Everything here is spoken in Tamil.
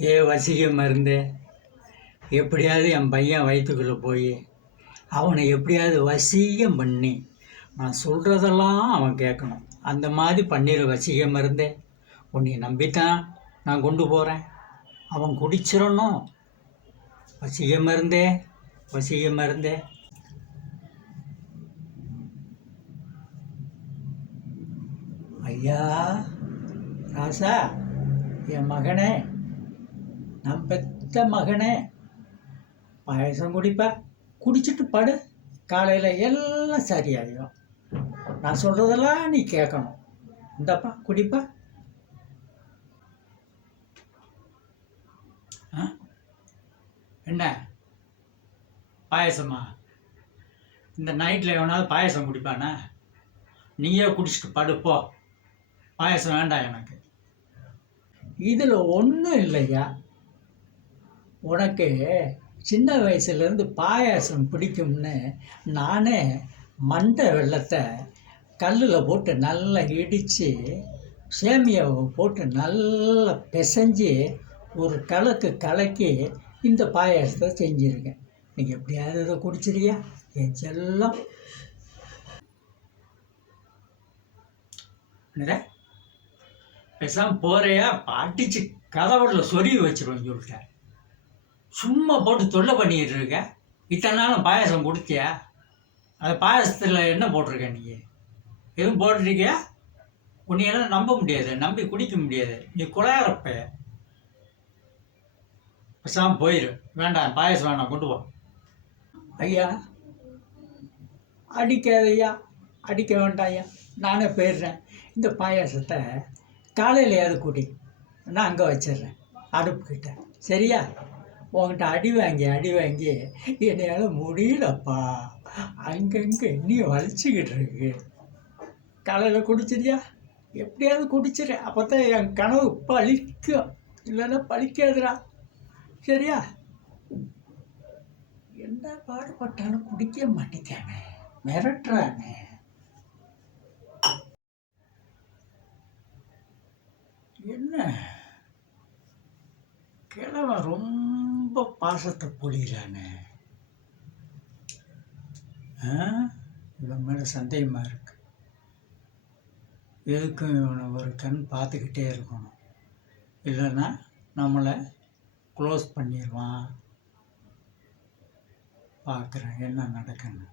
ஏ வசிக மருந்து எப்படியாவது என் பையன் வயிற்றுக்குள்ளே போய் அவனை எப்படியாவது வசீகம் பண்ணி நான் சொல்கிறதெல்லாம் அவன் கேட்கணும். அந்த மாதிரி பண்ணிட வசிக மருந்தே உன்னை நம்பித்தான் நான் கொண்டு போகிறேன் அவன் குடிச்சிடணும். வசிக மருந்தே வசிக மருந்தே. ஐயா ராசா என் மகனே. நம் பெத்த மகனே. பாயசம் குடிப்பா. குடிச்சிட்டு படு. காலையில் எல்லாம் சரியாயிடும் நான் சொல்கிறதெல்லாம் நீ கேட்கணும். இந்தப்பா குடிப்பா. ஆ? என்ன? பாயசமா? இந்த நைட்டில் எவனாவது பாயசம் குடிப்பானா? நீயே குடிச்சிட்டு படுப்போ பாயசம் வேண்டாம் எனக்கு. இதில் ஒன்றும் இல்லையா? உனக்கு சின்ன வயசுலேருந்து பாயாசம் பிடிக்கும்னு நானே மண்டை வெள்ளத்தை கல்லில் போட்டு நல்லா இடித்து சேமியாவை போட்டு நல்லா பிசைஞ்சு ஒரு கலக்கு கலக்கி இந்த பாயாசத்தை செஞ்சுருக்கேன். நீங்கள் எப்படியாவது இதை குடிச்சிருக்கியா? என் செல்லம். பேசாமல் போகிறையா பாட்டிச்சு கதவுள்ள சொருவி வச்சிருவேன் சொல்லிட்டேன். சும்மா போட்டு தொல்லை பண்ணிக்கிட்டு இருக்க? இத்தனை நாளும் பாயாசம் கொடுத்தியா அந்த பாயாசத்தில் என்ன போட்டிருக்க நீ? எதுவும் போட்டிருக்கியா? உன்னையெல்லாம் நம்ப முடியாது நம்பி குடிக்க முடியாது. நீ குழாயிறப்ப பேசாமல் போயிரு. வேண்டாம் பாயாசம் வேணாம் கொண்டு போ. ஐயா அடிக்காதையா அடிக்க வேண்டாம் ஐயா. நானே போயிடுறேன். இந்த பாயாசத்தை காலையில் ஏது குடி. நான் அங்கே வச்சிடுறேன். அடுப்புக்கிட்ட. சரியா? உன்கிட்ட அடி வாங்கி அடி வாங்கி என்னையால் முடியலப்பா. அங்கங்கே இன்னும் வலிச்சுக்கிட்டு இருக்கு. காலையில் குடிச்சிரியா எப்படியாவது குடிச்சிரு. அப்போ தான் என் கனவு பழிக்கும். இல்லைன்னா பழிக்காதுடா. சரியா? என்ன பாடுபட்டாலும் குடிக்க மாட்டேங்கானே மிரட்டுறாங்க என்ன? கிழவன் ரொம்ப ரொம்ப பாசத்தை பொழியிறானே. இவன் மேலே சந்தேகமாக இருக்கு. எதுக்கும் இவனை ஒரு கண் பார்த்துக்கிட்டே இருக்கணும். இல்லைன்னா நம்மளை க்ளோஸ் பண்ணிடுவான் பார்க்குறேன் என்ன நடக்குன்னு.